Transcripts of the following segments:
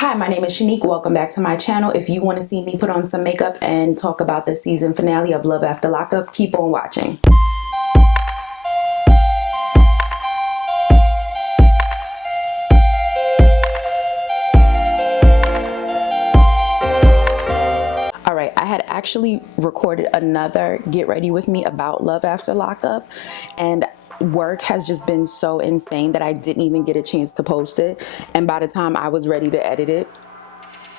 Hi, my name is Shanique. Welcome back to my channel. If you want to see me put on some makeup and talk about the season finale of Love After Lockup, keep on watching. Alright, I had actually recorded another Get Ready With Me about Love After Lockup, and work has just been so insane that I didn't even get a chance to post it. And by the time I was ready to edit it,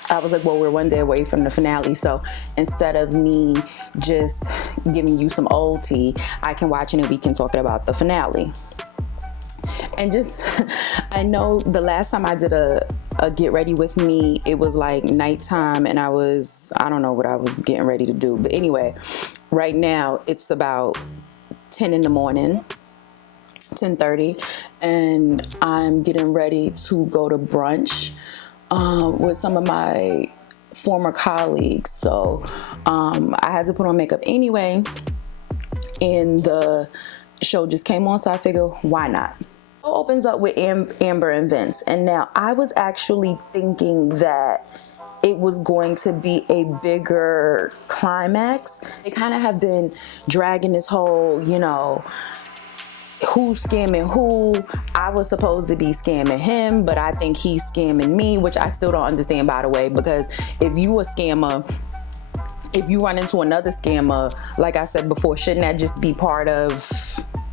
I was like, well, we're one day away from the finale, so instead of me just giving you some old tea, I can watch it and we can talk about the finale. And just, I know the last time I did a Get Ready With Me, it was like nighttime, and I don't know what I was getting ready to do. But anyway, right now it's about 10 in the morning. 10:30, and I'm getting ready to go to brunch with some of my former colleagues. So I had to put on makeup anyway, and the show just came on, so I figured, why not? It opens up with Amber and Vince, and now I was actually thinking that it was going to be a bigger climax. They kind of have been dragging this whole, who's scamming who. I was supposed to be scamming him, but I think he's scamming me, which I still don't understand, by the way, because if you a scammer, if you run into another scammer, like I said before, shouldn't that just be part of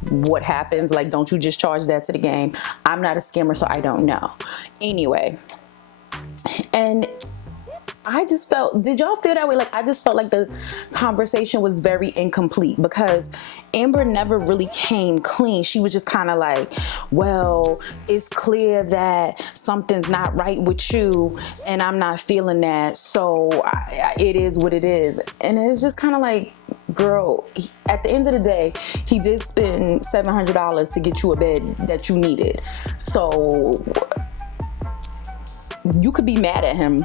what happens? Like, don't you just charge that to the game? I'm not a scammer, so I don't know. Anyway, and I just felt, did y'all feel that way? Like, I just felt like the conversation was very incomplete because Amber never really came clean. She was just kind of like, well, it's clear that something's not right with you and I'm not feeling that, so it is what it is. And it's just kind of like, girl, at the end of the day, he did spend $700 to get you a bed that you needed. So you could be mad at him.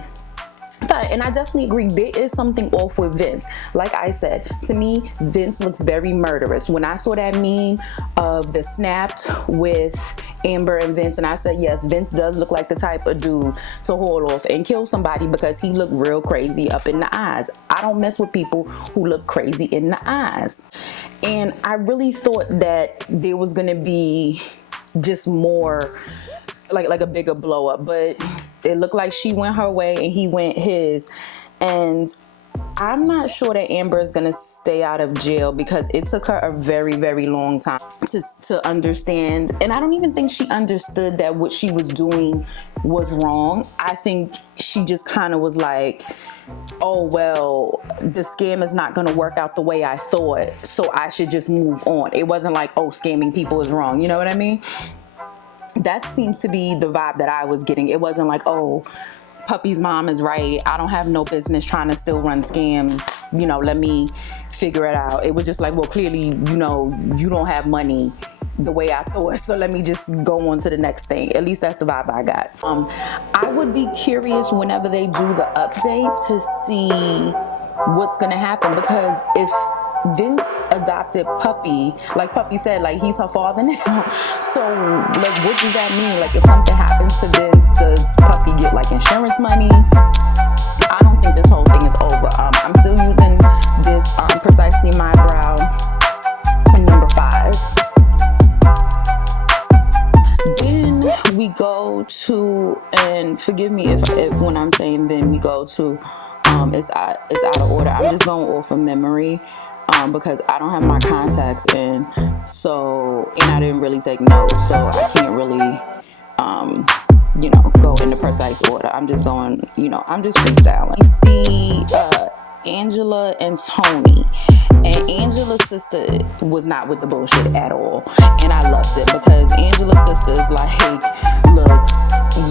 And I definitely agree, there is something off with Vince. Like I said, to me, Vince looks very murderous. When I saw that meme of the snapped with Amber and Vince, and I said, yes, Vince does look like the type of dude to hold off and kill somebody because he looked real crazy up in the eyes. I don't mess with people who look crazy in the eyes. And I really thought that there was gonna be just more, like a bigger blow up, but it looked like she went her way and he went his. And I'm not sure that Amber is gonna stay out of jail because it took her a very, very long time to understand. And I don't even think she understood that what she was doing was wrong. I think she just kind of was like, oh, well, the scam is not gonna work out the way I thought, so I should just move on. It wasn't like, oh, scamming people is wrong. You know what I mean? That seems to be the vibe that I was getting. It wasn't like, oh, Puppy's mom is right, I don't have no business trying to still run scams, let me figure it out. It was just like, well, clearly, you don't have money the way I thought, so let me just go on to the next thing. At least that's the vibe I got. I would be curious whenever they do the update to see what's gonna happen, because if Vince adopted Puppy, like Puppy said, like he's her father now. So like, what does that mean? Like, if something happens to Vince, does Puppy get like insurance money? I don't think this whole thing is over. I'm still using this Precisely My Brow number 5. Then we go to, and forgive me if when I'm saying then we go to, it's out of order. I'm just going off of memory. Because I don't have my contacts in, so, and I didn't really take notes, so I can't really, go in the precise order. I'm just going, I'm just freestyling. You see Angela and Tony, and Angela's sister was not with the bullshit at all, and I loved it because Angela's sister is like, look,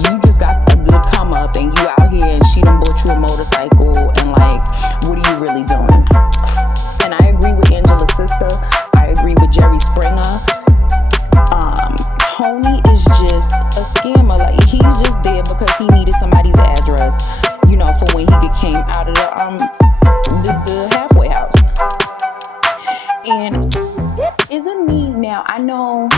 you just got a good come up and you out here and she done bought you a motorcycle, and like, what are you really doing? And I agree with Angela's sister. I agree with Jerry Springer. Tony is just a scammer. Like, he's just there because he needed somebody's address, for when he came out of the halfway house. And is it me now? I know,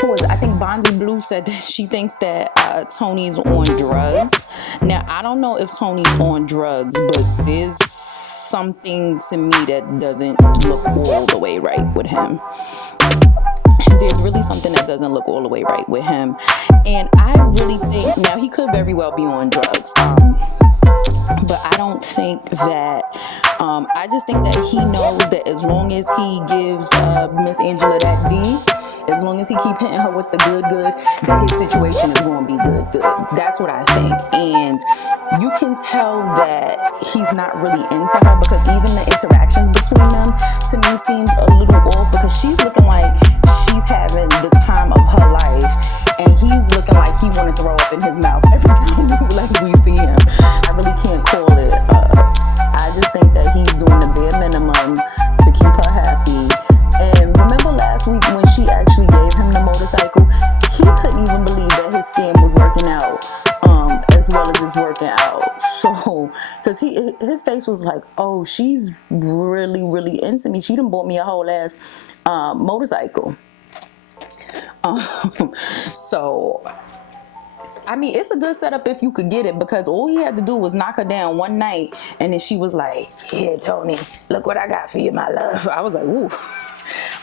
who was it? I think Bondi Blue said that she thinks that Tony's on drugs. Now, I don't know if Tony's on drugs, but there's something to me that doesn't look all the way right with him. There's really something that doesn't look all the way right with him. And I really think, now he could very well be on drugs, but I don't think that, I just think that he knows that as long as he gives Miss Angela that D, as long as he keep hitting her with the good, that his situation is going to be good. That's what I think. And you can tell that he's not really into her, because even the interactions between them to me seems a little off, because she's looking like she's having the time of her life, and he's looking like he want to throw up in his mouth every time we see him. I really can't call it. I just think that he's doing the bare minimum to keep her happy. And remember last week when she actually gave him the motorcycle, he couldn't even believe that his scam was working out as well as it's working out. So, because his face was like, oh, she's really, really into me. She done bought me a whole ass motorcycle. So, I mean, it's a good setup if you could get it, because all he had to do was knock her down one night, and then she was like, yeah, Tony, look what I got for you, my love. I was like, ooh.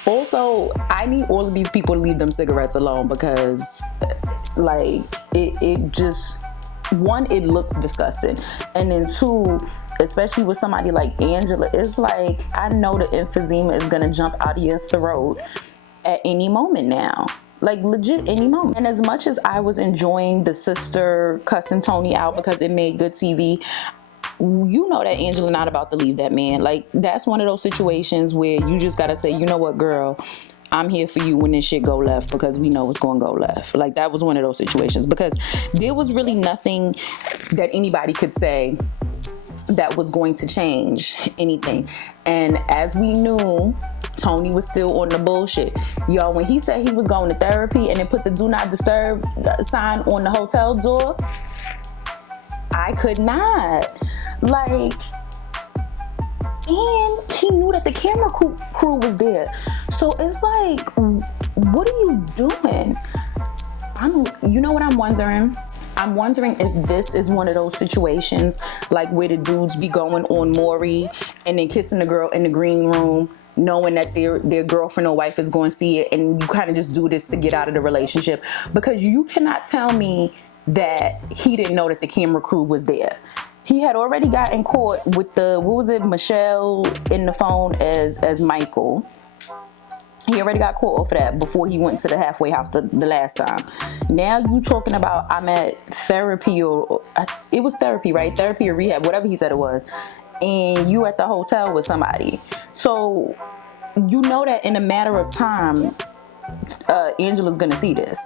Also, I need all of these people to leave them cigarettes alone, because like it just, one, it looks disgusting, and then two, especially with somebody like Angela, it's like, I know the emphysema is gonna jump out of your throat at any moment now. Like, legit any moment. And as much as I was enjoying the sister cussing Tony out because it made good TV, you know that Angela not about to leave that man. Like, that's one of those situations where you just gotta say, you know what, girl, I'm here for you when this shit go left, because we know it's gonna go left. Like, that was one of those situations, because there was really nothing that anybody could say that was going to change anything. And as we knew, Tony was still on the bullshit. Y'all, when he said he was going to therapy and then put the do not disturb sign on the hotel door, I could not. Like, and he knew that the camera crew was there. So it's like, what are you doing? You know what I'm wondering? I'm wondering if this is one of those situations like where the dudes be going on Maury and then kissing the girl in the green room, knowing that their girlfriend or wife is going to see it, and you kind of just do this to get out of the relationship. Because you cannot tell me that he didn't know that the camera crew was there. He had already gotten caught with Michelle in the phone as Michael. He already got caught off of that before he went to the halfway house the last time. Now you talking about I'm at therapy, or it was therapy, right? Therapy or rehab, whatever he said it was. And you at the hotel with somebody. So you know that in a matter of time, Angela's gonna see this.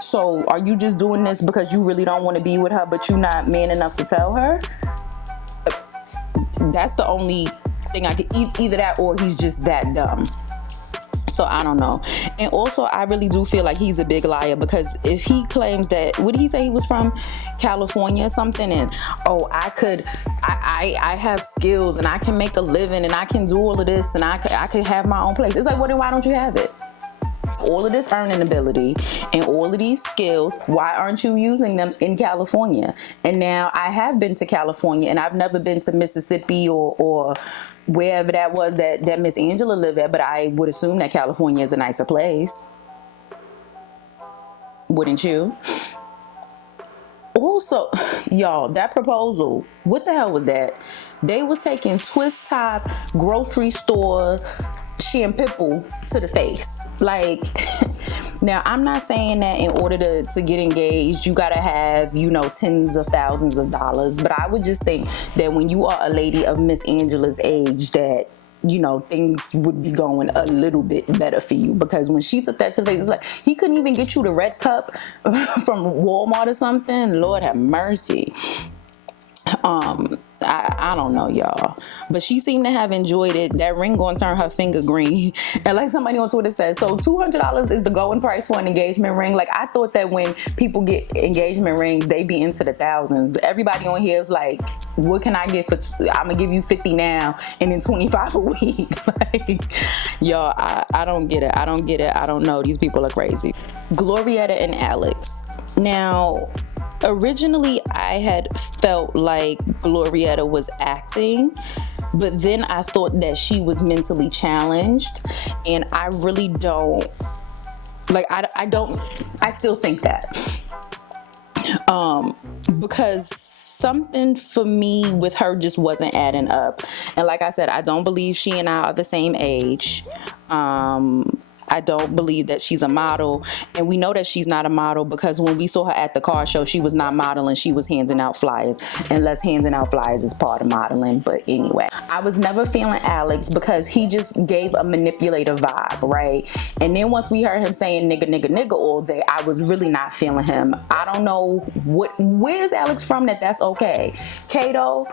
So are you just doing this because you really don't want to be with her, but you're not man enough to tell her? That's the only thing I could, either that or he's just that dumb. So I don't know. And also, I really do feel like he's a big liar, because if he claims that, what did he say, he was from California or something, and oh, I have skills and I can make a living and I can do all of this and I could have my own place. It's like, well, then why don't you have it? All of this earning ability and all of these skills, why aren't you using them in California? And now I have been to California, and I've never been to Mississippi or wherever that was that Miss Angela lived at, but I would assume that California is a nicer place. Wouldn't you? Also, y'all, that proposal, what the hell was that? They was taking twist top grocery store shampoo to the face. Like, now I'm not saying that in order to get engaged you gotta have, you know, tens of thousands of dollars, but I would just think that when you are a lady of Miss Angela's age, that, you know, things would be going a little bit better for you. Because when she took that to the face, it's like he couldn't even get you the red cup from Walmart or something. Lord have mercy. I don't know, y'all, but she seemed to have enjoyed it. That ring gonna turn her finger green. And like somebody on Twitter said, so $200 is the going price for an engagement ring. Like, I thought that when people get engagement rings, they be into the thousands. Everybody on here is like, what can I get for I'm gonna give you 50 now and then 25 a week. Like, y'all, I don't get it. I don't know. These people are crazy. Glorietta and Alex. Now, Originally, I had felt like Glorietta was acting, but then I thought that she was mentally challenged, and I really don't like. I still think that, because something for me with her just wasn't adding up. And like I said, I don't believe she and I are the same age. I don't believe that she's a model, and we know that she's not a model because when we saw her at the car show, she was not modeling, she was handing out flyers, unless handing out flyers is part of modeling. But anyway, I was never feeling Alex because he just gave a manipulative vibe, right? And then once we heard him saying nigga nigga nigga all day, I was really not feeling him. I don't know where's Alex from that's okay. Kato,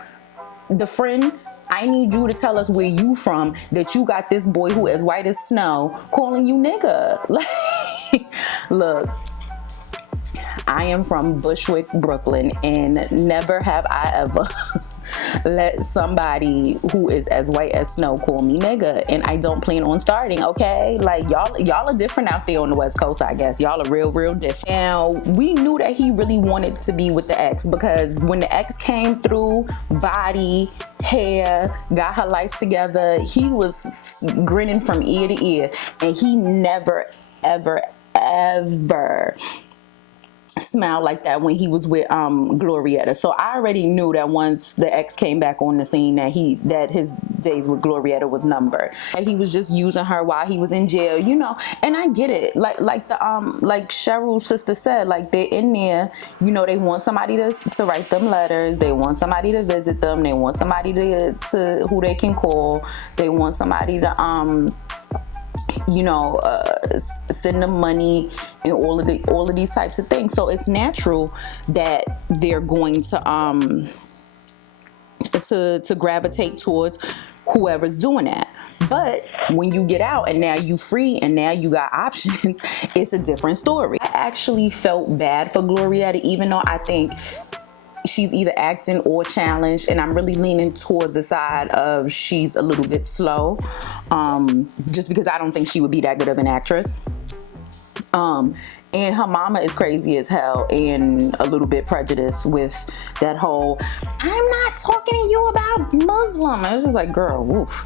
the friend, I need you to tell us where you from that you got this boy who is white as snow calling you nigga. Like, look, I am from Bushwick, Brooklyn, and never have I ever let somebody who is as white as snow call me nigga, and I don't plan on starting, okay? Like, y'all are different out there on the West Coast, I guess. Y'all are real different. Now, we knew that he really wanted to be with the ex because when the ex came through, body, hair, got her life together, he was grinning from ear to ear, and he never, ever smiled like that when he was with Glorietta. So I already knew that once the ex came back on the scene that his days with Glorietta was numbered. He was just using her while he was in jail, and I get it. Like Cheryl's sister said, like, they're in there, they want somebody to write them letters, they want somebody to visit them, they want somebody to who they can call, they want somebody to send them money and all of these types of things. So it's natural that they're going to gravitate towards whoever's doing that. But when you get out and now you free and now you got options, it's a different story. I actually felt bad for Glorietta, even though I think she's either acting or challenged, and I'm really leaning towards the side of she's a little bit slow, just because I don't think she would be that good of an actress. And her mama is crazy as hell and a little bit prejudiced with that whole, I'm not talking to you about Muslim. And it's just like, girl, woof.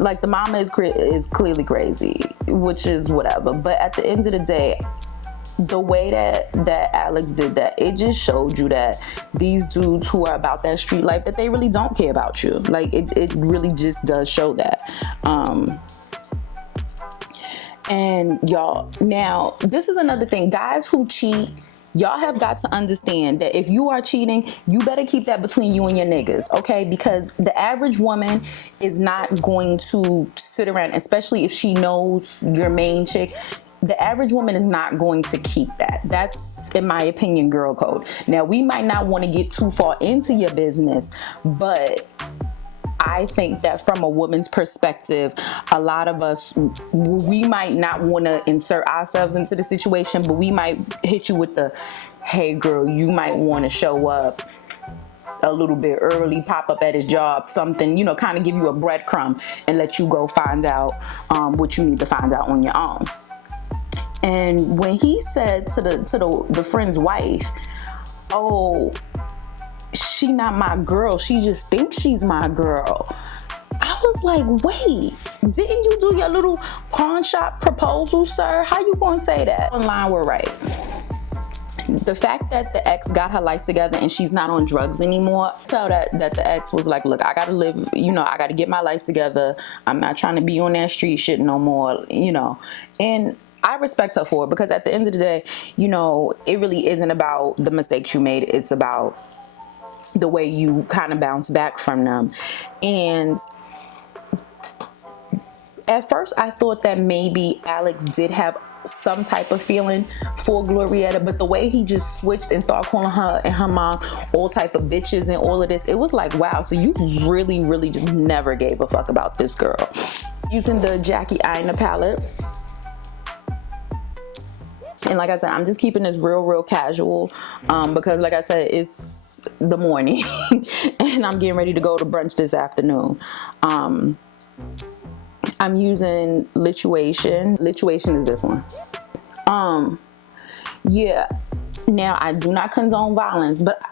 Like, the mama is clearly crazy, which is whatever. But at the end of the day, the way that Alex did that, it just showed you that these dudes who are about that street life, that they really don't care about you. Like, it really just does show that. And y'all, now, this is another thing. Guys who cheat, y'all have got to understand that if you are cheating, you better keep that between you and your niggas, okay? Because the average woman is not going to sit around, especially if she knows your main chick. The average woman is not going to keep that. That's, in my opinion, girl code. Now, we might not want to get too far into your business, but I think that from a woman's perspective, a lot of us, we might not want to insert ourselves into the situation, but we might hit you with the, hey girl, you might want to show up a little bit early, pop up at his job, something, kind of give you a breadcrumb and let you go find out what you need to find out on your own. And when he said to the friend's wife, oh, she not my girl, she just thinks she's my girl, I was like, wait, didn't you do your little pawn shop proposal, sir? How you gonna say that? Online, we're right. The fact that the ex got her life together and she's not on drugs anymore, tell that the ex was like, look, I gotta live, I gotta get my life together. I'm not trying to be on that street shit no more, and I respect her for it, because at the end of the day, it really isn't about the mistakes you made. It's about the way you kind of bounce back from them. And at first I thought that maybe Alex did have some type of feeling for Glorietta, but the way he just switched and started calling her and her mom all type of bitches and all of this, it was like, wow, so you really just never gave a fuck about this girl. Using the Jackie Aina palette. And like I said, I'm just keeping this real casual, because like I said, it's the morning and I'm getting ready to go to brunch this afternoon. I'm using Lituation. Lituation is this one. Yeah. Now, I do not condone violence, but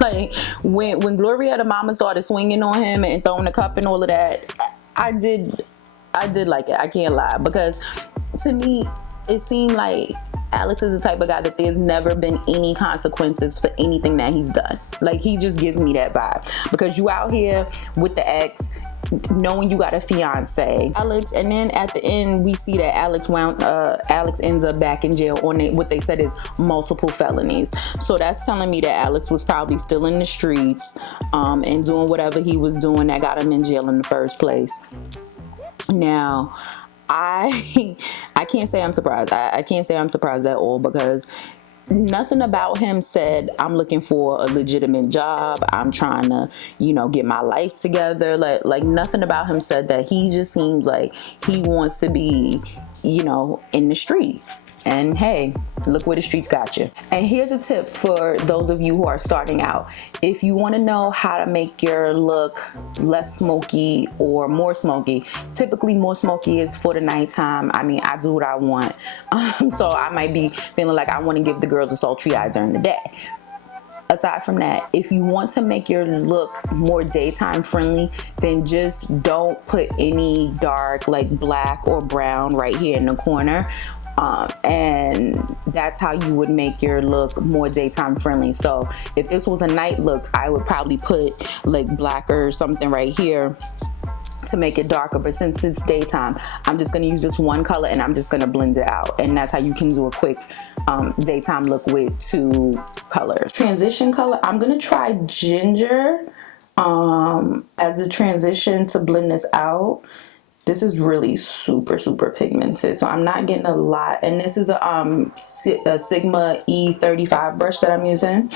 like when Glorietta Mama started swinging on him and throwing the cup and all of that, I did like it. I can't lie, because to me it seemed like Alex is the type of guy that there's never been any consequences for anything that he's done. Like, he just gives me that vibe, because you out here with the ex, knowing you got a fiance, Alex, and then at the end we see that Alex ends up back in jail on what they said is multiple felonies. So that's telling me that Alex was probably still in the streets and doing whatever he was doing that got him in jail in the first place. Now, I can't say I'm surprised. I can't say I'm surprised at all, because nothing about him said I'm looking for a legitimate job, I'm trying to, get my life together. Like nothing about him said that. He just seems like he wants to be, in the streets. And hey, look where the streets got you. And here's a tip for those of you who are starting out. If you want to know how to make your look less smoky or more smoky, typically more smoky is for the nighttime. I mean, I do what I want. So I might be feeling like I want to give the girls a sultry eye during the day. Aside from that, if you want to make your look more daytime friendly, then just don't put any dark, like black or brown right here in the corner. And that's how you would make your look more daytime friendly. So if this was a night look, I would probably put like black or something right here to make it darker. But since it's daytime, I'm just going to use this one color and I'm just going to blend it out. And that's how you can do a quick daytime look with two colors. Transition color, I'm going to try ginger as a transition to blend this out. This is really super pigmented, so I'm not getting a lot. And this is a Sigma E35 brush that I'm using.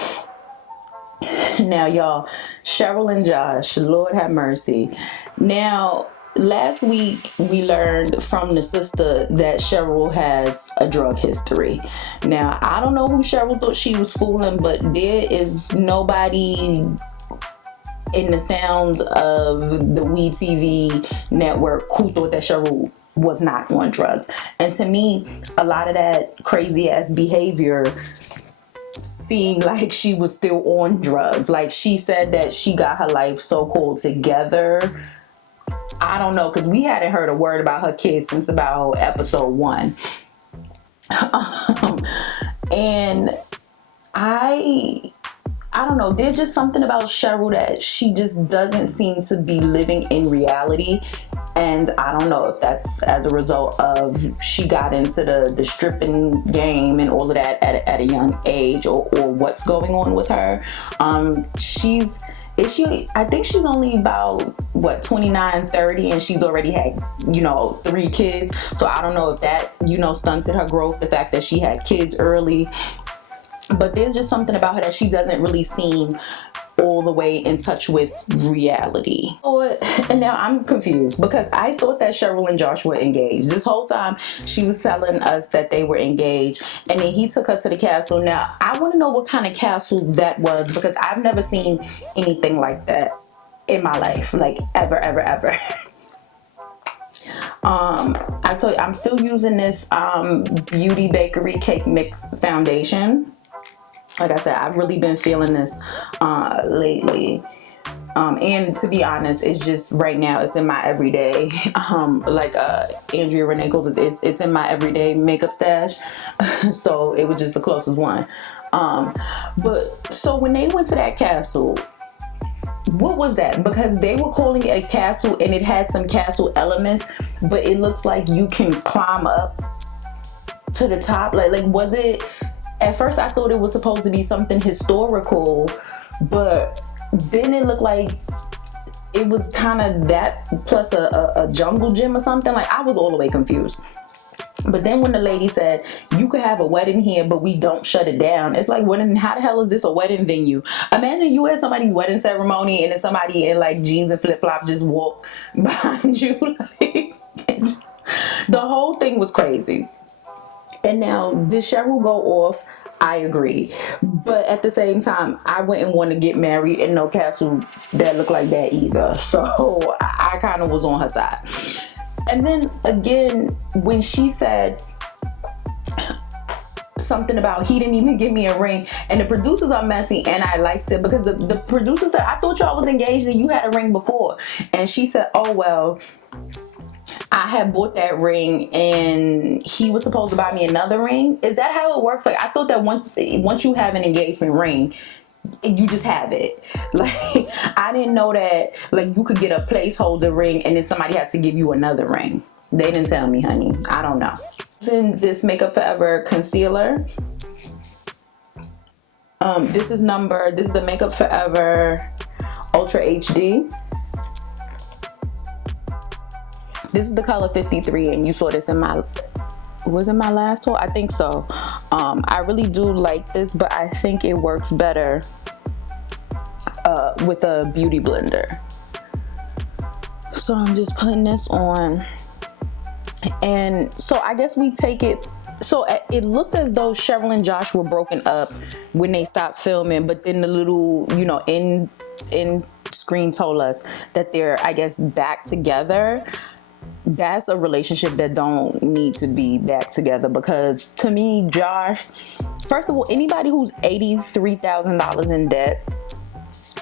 Now, y'all, Cheryl and Josh, Lord have mercy. Now, last week we learned from the sister that Cheryl has a drug history. Now, I don't know who Cheryl thought she was fooling, but there is nobody in the sound of the We TV network who thought that Cheryl was not on drugs. And to me, a lot of that crazy ass behavior seemed like she was still on drugs. Like, she said that she got her life so-called together. I don't know, because we hadn't heard a word about her kids since about episode 1. And I don't know, there's just something about Cheryl that she just doesn't seem to be living in reality. And I don't know if that's as a result of she got into the stripping game and all of that at a young age, or what's going on with her. I think she's only about 29, 30, and she's already had 3 kids. So I don't know if that stunted her growth, the fact that she had kids early. But there's just something about her that she doesn't really seem all the way in touch with reality. And now I'm confused, because I thought that Cheryl and Josh were engaged. This whole time she was telling us that they were engaged, and then he took her to the castle. Now, I want to know what kind of castle that was, because I've never seen anything like that in my life, like ever. I told you, I'm still using this Beauty Bakery Cake Mix foundation. Like I said, I've really been feeling this lately. And to be honest, it's just right now, it's in my everyday, like Andrea Renee calls it, it's in my everyday makeup stash. So it was just the closest one. But so when they went to that castle, what was that? Because they were calling it a castle and it had some castle elements, but it looks like you can climb up to the top. Like was it? At first I thought it was supposed to be something historical, but then it looked like it was kind of that plus a jungle gym or something. Like, I was all the way confused. But then when the lady said, you could have a wedding here, but we don't shut it down. It's like, how the hell is this a wedding venue? Imagine you at somebody's wedding ceremony and then somebody in like jeans and flip-flops just walk behind you. The whole thing was crazy. And now, did Cheryl go off? I agree. But at the same time, I wouldn't want to get married in no castle that looked like that either. So I kind of was on her side. And then again, when she said something about he didn't even give me a ring, and the producers are messy, and I liked it because the producer said, I thought y'all was engaged and you had a ring before. And she said, oh well, I had bought that ring and he was supposed to buy me another ring. Is that how it works? Like, I thought that once you have an engagement ring, you just have it. Like, I didn't know that, like, you could get a placeholder ring and then somebody has to give you another ring. They didn't tell me, honey. I don't know. In this Makeup Forever concealer, this is the Makeup Forever Ultra HD. This is the color 53, and you saw this in my, was it my last haul? I think so. I really do like this, but I think it works better with a beauty blender. So I'm just putting this on, and so I guess we take it. So it looked as though Cheryl and Josh were broken up when they stopped filming, but then the little, you know, in screen told us that they're, I guess, back together. That's a relationship that don't need to be back together, because to me, Josh, first of all, anybody who's $83,000 in debt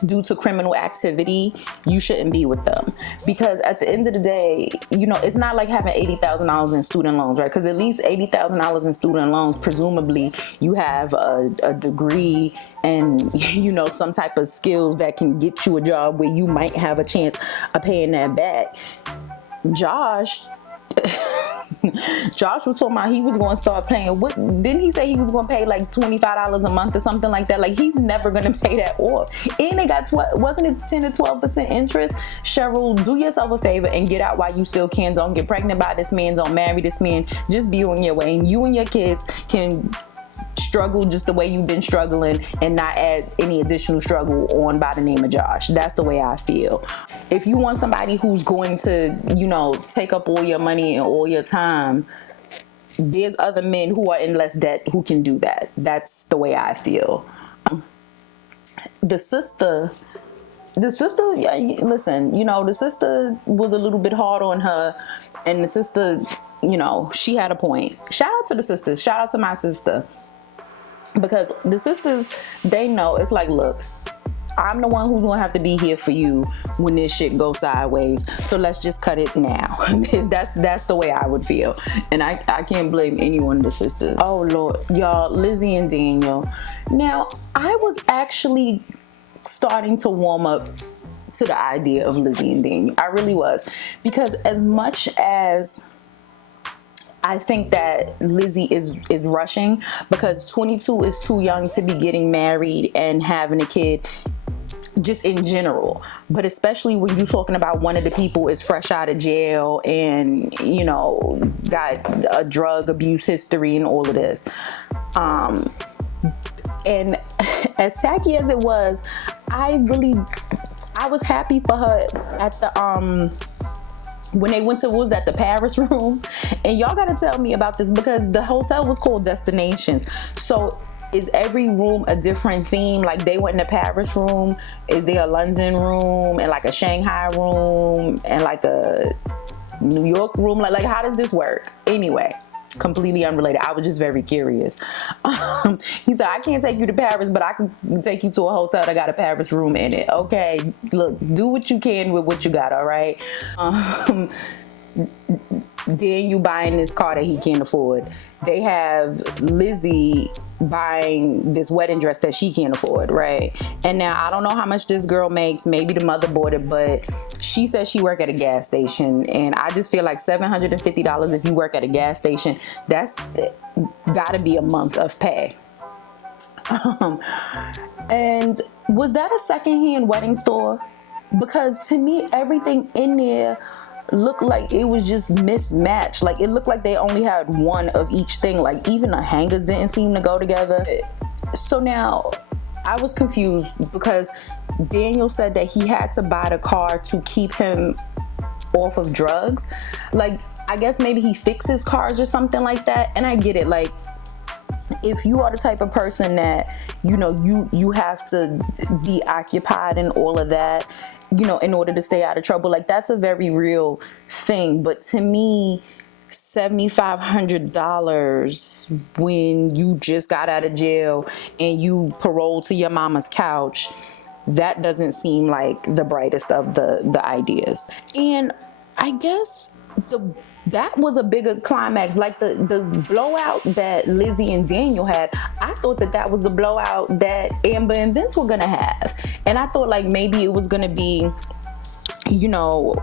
due to criminal activity, you shouldn't be with them, because at the end of the day, you know, it's not like having $80,000 in student loans, right? Because at least $80,000 in student loans, presumably you have a degree and, you know, some type of skills that can get you a job where you might have a chance of paying that back. Josh was talking about he was going to start paying, what didn't he say he was going to pay like $25 a month or something like that? Like, he's never going to pay that off. And they got wasn't it 10 to 12% interest? Cheryl, do yourself a favor and get out while you still can. Don't get pregnant by this man, don't marry this man, just be on your way, and you and your kids can struggle just the way you've been struggling and not add any additional struggle on by the name of Josh. That's the way I feel. If you want somebody who's going to, you know, take up all your money and all your time, there's other men who are in less debt who can do that. That's the way I feel. The sister, yeah, listen, you know, the sister was a little bit hard on her, and the sister, you know, she had a point. Shout out to the sisters. Shout out to my sister. Because the sisters, they know, it's like, look, I'm the one who's gonna have to be here for you when this shit goes sideways, so let's just cut it now. That's the way I would feel, and I can't blame any one of the sisters. Oh Lord, y'all, Lizzie and Daniel. Now, I was actually starting to warm up to the idea of Lizzie and Daniel. I really was, because as much as I think that Lizzie is rushing, because 22 is too young to be getting married and having a kid, just in general, but especially when you're talking about one of the people is fresh out of jail and, you know, got a drug abuse history and all of this. And as tacky as it was, I was happy for her at the when they went to, what was that, the Paris room? And y'all gotta tell me about this, because the hotel was called Destinations. So is every room a different theme? Like, they went in the Paris room, is there a London room and like a Shanghai room and like a New York room? Like how does this work? Anyway, completely unrelated. I was just very curious. He said, I can't take you to Paris, but I can take you to a hotel that got a Paris room in it. Okay, look, do what you can with what you got, all right? Then you buying this car that he can't afford. They have Lizzie buying this wedding dress that she can't afford, right? And now I don't know how much this girl makes. Maybe the mother bought it, but she says she work at a gas station, and I just feel like $750 if you work at a gas station, that's gotta be a month of pay. And was that a secondhand wedding store? Because to me, everything in there looked like it was just mismatched. Like, it looked like they only had one of each thing. Like, even the hangers didn't seem to go together. So now I was confused, because Daniel said that he had to buy the car to keep him off of drugs. Like, I guess maybe he fixes cars or something like that. And I get it. Like, if you are the type of person that, you know, you have to be occupied and all of that, you know, in order to stay out of trouble, like, that's a very real thing. But to me, $7,500 when you just got out of jail and you paroled to your mama's couch, that doesn't seem like the brightest of the ideas. And I guess that was a bigger climax, like the blowout that Lizzie and Daniel had. I thought that was the blowout that Amber and Vince were gonna have, and I thought like maybe it was gonna be, you know,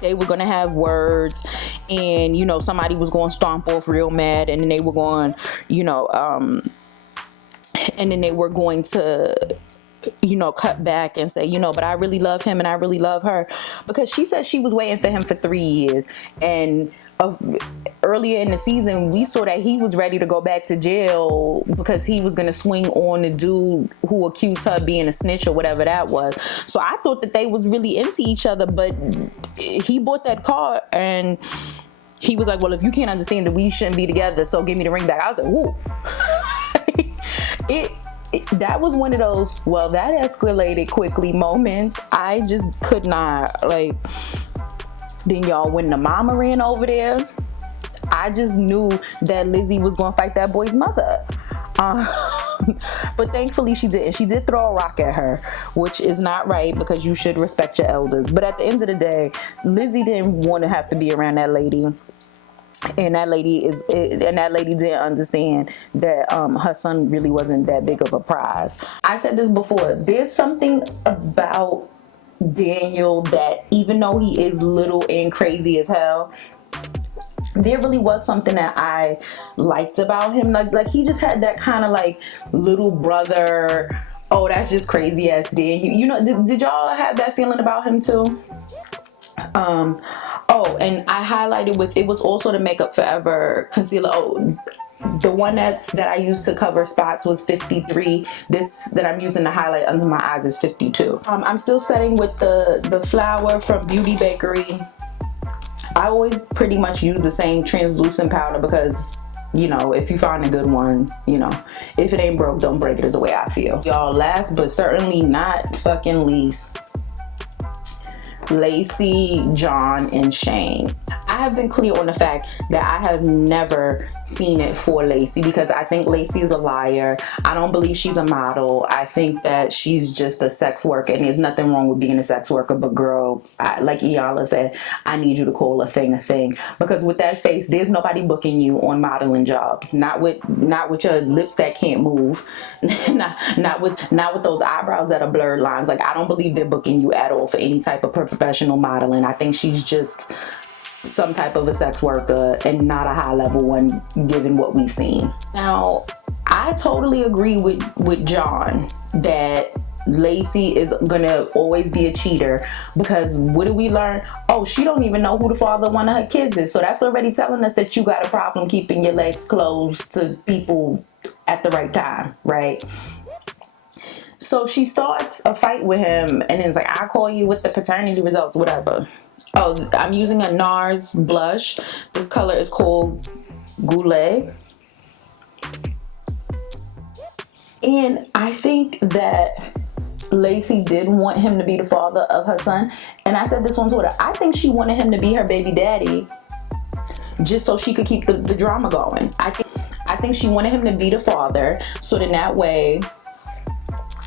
they were gonna have words, and you know, somebody was going to stomp off real mad, and then they were going, you know, and then they were going to, you know, cut back and say, you know, but I really love him and I really love her, because she said she was waiting for him for 3 years. And earlier in the season, we saw that he was ready to go back to jail because he was going to swing on the dude who accused her of being a snitch or whatever that was. So I thought that they was really into each other, but he bought that car and he was like, well, if you can't understand that we shouldn't be together, so give me the ring back. I was like, whoa. That was one of those, well, that escalated quickly moments. I just could not, like, then y'all, when the mama ran over there, I just knew that Lizzie was gonna fight that boy's mother. But thankfully she didn't. She did throw a rock at her, which is not right because you should respect your elders. But at the end of the day, Lizzie didn't want to have to be around that lady. And that lady didn't understand that her son really wasn't that big of a prize. I said this before, there's something about Daniel that even though he is little and crazy as hell, there really was something that I liked about him. Like he just had that kind of like little brother, oh, that's just crazy ass Daniel. You know, did y'all have that feeling about him too? Oh, and I highlighted with, it was also the Makeup Forever concealer. Oh, the one that I used to cover spots was 53. This that I'm using to highlight under my eyes is 52. I'm still setting with the flower from Beauty Bakery. I always pretty much use the same translucent powder because, you know, if you find a good one, you know, if it ain't broke, don't break it, is the way I feel. Y'all, last but certainly not fucking least, Lacey, John, and Shane. I have been clear on the fact that I have never seen it for Lacey because I think Lacey is a liar. I don't believe she's a model. I think that she's just a sex worker, and there's nothing wrong with being a sex worker, but girl, like Iyanla said, I need you to call a thing, because with that face, there's nobody booking you on modeling jobs. Not with your lips that can't move, not with those eyebrows that are blurred lines. Like, I don't believe they're booking you at all for any type of professional modeling. I think she's just some type of a sex worker and not a high level one given what we've seen. Now, I totally agree with John that Lacey is gonna always be a cheater, because what do we learn? Oh, she don't even know who the father of one of her kids is. So that's already telling us that you got a problem keeping your legs closed to people at the right time, right? So she starts a fight with him and it's like, I'll call you with the paternity results, whatever. Oh, I'm using a NARS blush. This color is called Goulet. And I think that Lacey did want him to be the father of her son. And I said this on Twitter. I think she wanted him to be her baby daddy just so she could keep the drama going. I think she wanted him to be the father, so then that way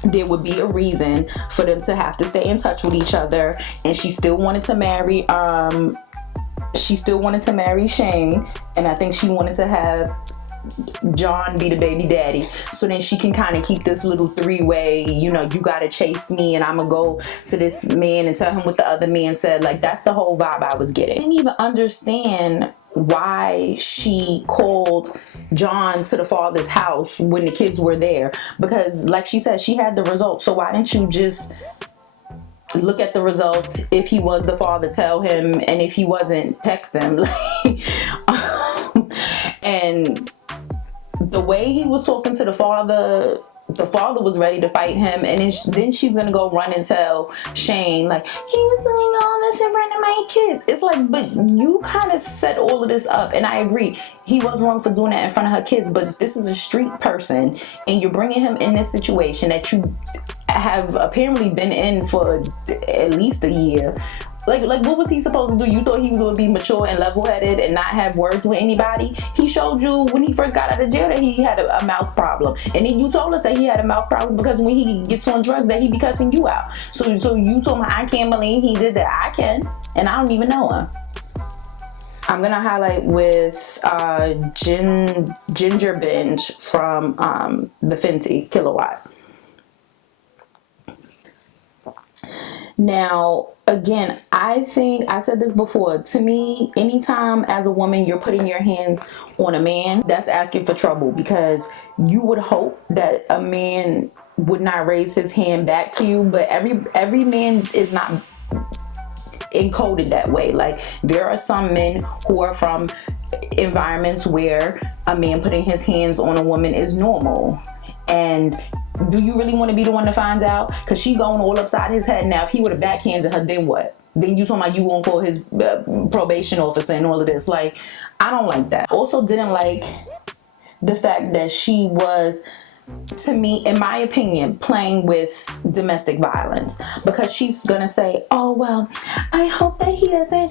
there would be a reason for them to have to stay in touch with each other. And she still wanted to marry Shane, and I think she wanted to have John be the baby daddy, so then she can kind of keep this little three-way, you know, you gotta chase me and I'm gonna go to this man and tell him what the other man said. Like, that's the whole vibe I was getting. I didn't even understand why she called John to the father's house when the kids were there, because like she said, she had the results. So why didn't you just look at the results? If he was the father, tell him, and if he wasn't, text him. And the way he was talking to the father was ready to fight him, and then she's gonna go run and tell Shane, like, he was doing all this in front of my kids. It's like, but you kind of set all of this up, and I agree, he was wrong for doing that in front of her kids, but this is a street person, and you're bringing him in this situation that you have apparently been in for at least a year. Like what was he supposed to do? You thought he was going to be mature and level-headed and not have words with anybody? He showed you when he first got out of jail that he had a mouth problem, and then you told us that he had a mouth problem because when he gets on drugs that he be cussing you out. So you told me, I can't believe he did that. I can, and I don't even know him. I'm gonna highlight with Ginger Binge from the Fenty Kilowatt. Now, again, I think I said this before. To me, anytime as a woman you're putting your hands on a man, that's asking for trouble, because you would hope that a man would not raise his hand back to you, but every man is not encoded that way. Like, there are some men who are from environments where a man putting his hands on a woman is normal. And do you really want to be the one that finds out? Because she going all upside his head. Now, if he would have backhanded her, then what? Then you talking about you gonna call his probation officer and all of this. Like, I don't like that. Also didn't like the fact that she was, to me, in my opinion, playing with domestic violence, because she's gonna say, oh, well, I hope that he doesn't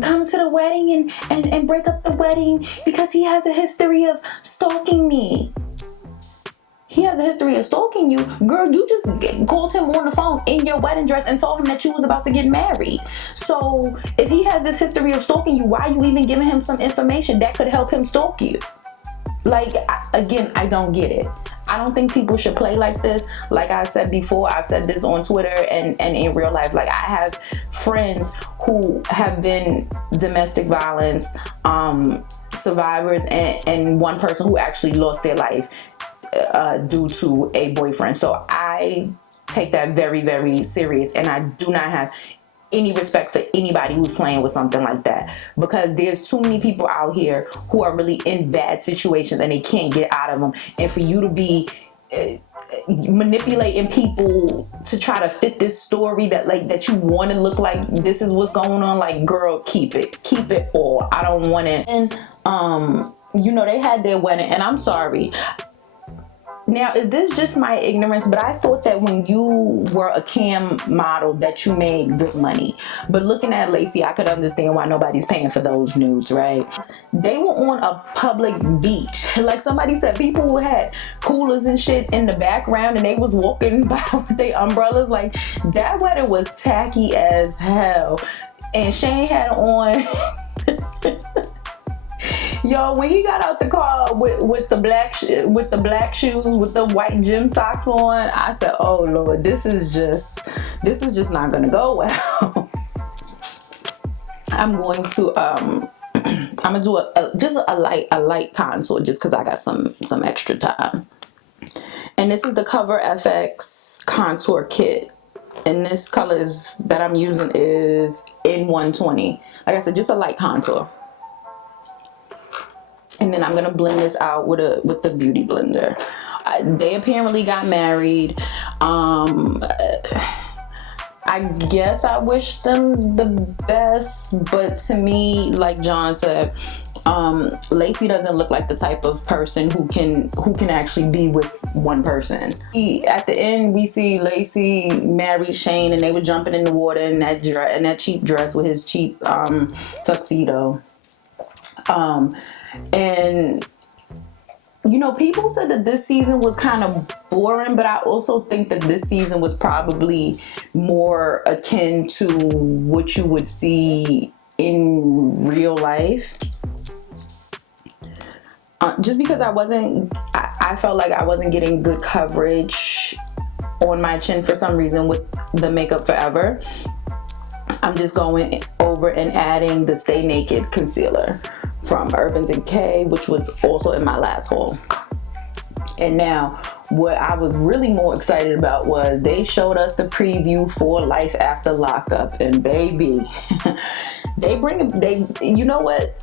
come to the wedding and break up the wedding because he has a history of stalking me. He has a history of stalking you. Girl, you just called him on the phone in your wedding dress and told him that you was about to get married. So if he has this history of stalking you, why are you even giving him some information that could help him stalk you? Like, again, I don't get it. I don't think people should play like this. Like I said before, I've said this on Twitter and in real life. Like, I have friends who have been domestic violence survivors, and one person who actually lost their life due to a boyfriend. So I take that very, very serious, and I do not have any respect for anybody who's playing with something like that, because there's too many people out here who are really in bad situations and they can't get out of them, and for you to be manipulating people to try to fit this story that you want to look like this is what's going on. Like, girl, keep it all. I don't want it. And you know, they had their wedding, and I'm sorry. Now, is this just my ignorance? But I thought that when you were a cam model that you made good money. But looking at Lacey, I could understand why nobody's paying for those nudes, right? They were on a public beach. Like somebody said, people who had coolers and shit in the background and they was walking by with their umbrellas. Like, that wedding was tacky as hell. And Shane had on... Yo, when he got out the car with the black shoes, with the white gym socks on, I said, "Oh Lord, this is just not gonna go well." I'm going to I'm gonna do a light contour just because I got some extra time. And this is the Cover FX contour kit, and this color that I'm using is in 120. Like I said, just a light contour. And then I'm gonna blend this out with the beauty blender. They apparently got married. I guess I wish them the best, but to me, like John said, Lacey doesn't look like the type of person who can actually be with one person. At the end, we see Lacey married Shane, and they were jumping in the water in that cheap dress with his cheap tuxedo. And you know, people said that this season was kind of boring, but I also think that this season was probably more akin to what you would see in real life. Just because I felt like I wasn't getting good coverage on my chin for some reason with the Makeup Forever. I'm just going over and adding the Stay Naked concealer from Urban Decay, which was also in my last haul. And now, what I was really more excited about was they showed us the preview for Life After Lockup, and baby, you know what?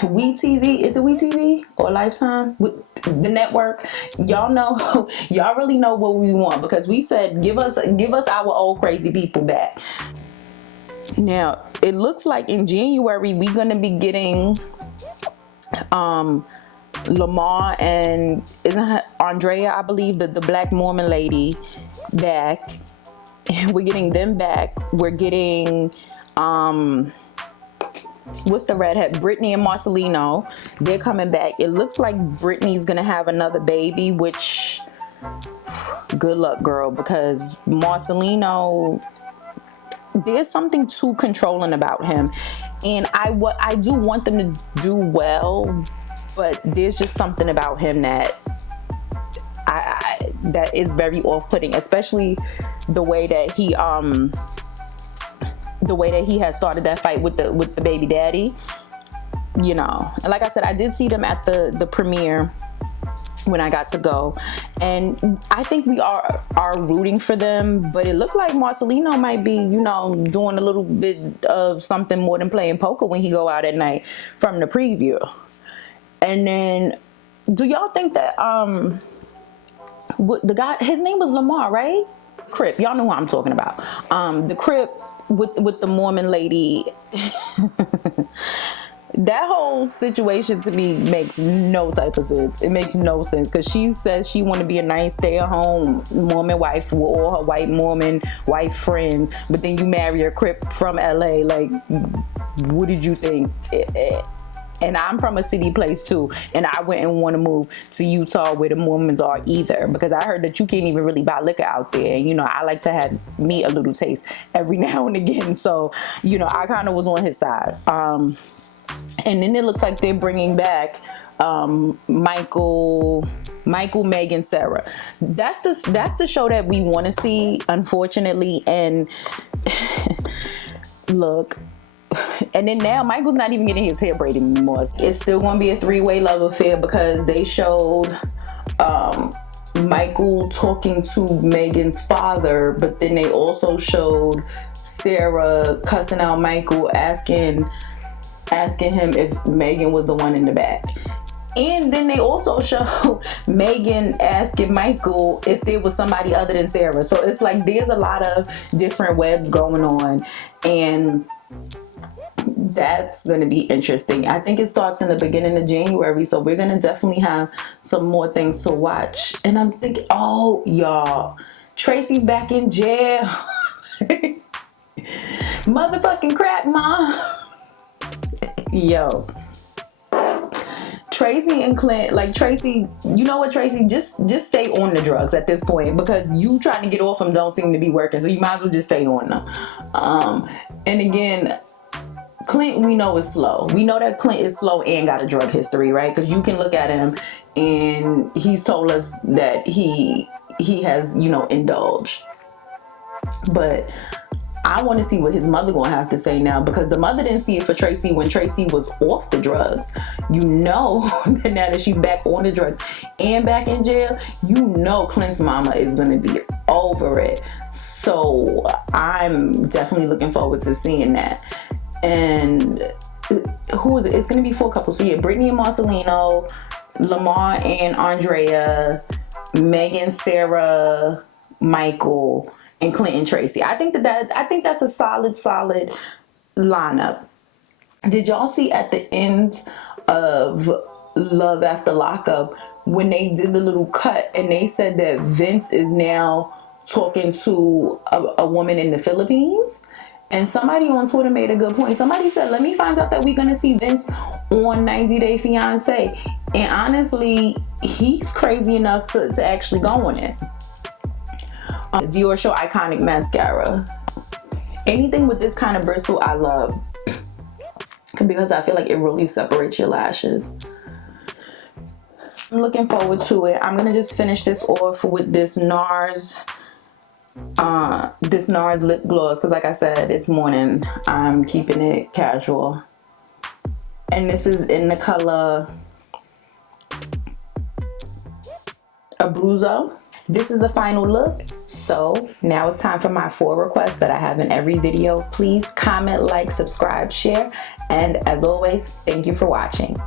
WeTV, is it WeTV or Lifetime? The network, y'all know, y'all really know what we want, because we said give us our old crazy people back. Now, it looks like in January we're gonna be getting Lamar and isn't her Andrea, I believe, the black Mormon lady back. we're getting them back. We're getting what's the redhead? Brittany and Marcelino. They're coming back. It looks like Brittany's gonna have another baby, which good luck, girl, because Marcelino, there's something too controlling about him, and I do want them to do well, but there's just something about him that that is very off-putting, especially the way that he had started that fight with the baby daddy, you know. And like I said, I did see them at the premiere when I got to go, and I think we are rooting for them, but it looked like Marcelino might be, you know, doing a little bit of something more than playing poker when he go out at night from the preview. And then, do y'all think that the guy, his name was Lamar, right? Crip, y'all know who I'm talking about. The Crip with the Mormon lady. That whole situation to me makes no type of sense. It makes no sense, because she says she want to be a nice stay-at-home Mormon wife with all her white Mormon wife friends, but then you marry a Crip from LA. Like, what did you think? And I'm from a city place too, and I wouldn't want to move to Utah where the Mormons are either, because I heard that you can't even really buy liquor out there, and you know, I like to have me a little taste every now and again. So, you know, I kind of was on his side. And then it looks like they're bringing back Michael, Megan, Sarah. That's the show that we want to see, unfortunately. And look, and then now Michael's not even getting his hair braided anymore. It's still going to be a three-way love affair, because they showed Michael talking to Megan's father, but then they also showed Sarah cussing out Michael, asking him if Megan was the one in the back. And then they also showed Megan asking Michael if there was somebody other than Sarah. So it's like there's a lot of different webs going on, and that's going to be interesting. I think it starts in the beginning of January, so we're going to definitely have some more things to watch. And I'm thinking, oh, y'all, Tracy's back in jail. Motherfucking crack, mom. Yo, Tracy and Clint, like Tracy, you know what, Tracy, just stay on the drugs at this point, because you trying to get off them don't seem to be working, so you might as well just stay on them. And again, Clint, we know is slow. We know that Clint is slow and got a drug history, right? Because you can look at him and he's told us that he has, you know, indulged. But I want to see what his mother gonna have to say now, because the mother didn't see it for Tracy when Tracy was off the drugs. You know that now that she's back on the drugs and back in jail, you know Clint's mama is gonna be over it. So I'm definitely looking forward to seeing that. And who is it? It's gonna be 4 couples. So yeah, Brittany and Marcelino, Lamar and Andrea, Megan, Sarah, Michael, and Clint and Tracy. I think that's a solid lineup. Did y'all see at the end of Love After Lockup when they did the little cut and they said that Vince is now talking to a woman in the Philippines? And somebody on Twitter made a good point. Somebody said, let me find out that we're gonna see Vince on 90 Day Fiance. And honestly, he's crazy enough to actually go on it. Dior Show Iconic Mascara. Anything with this kind of bristle I love, because I feel like it really separates your lashes. I'm looking forward to it. I'm gonna just finish this off with this NARS lip gloss, because like I said, it's morning. I'm keeping it casual. And this is in the color Abruzzo. This is the final look. So now it's time for my 4 requests that I have in every video. Please comment, like, subscribe, share, and as always, thank you for watching.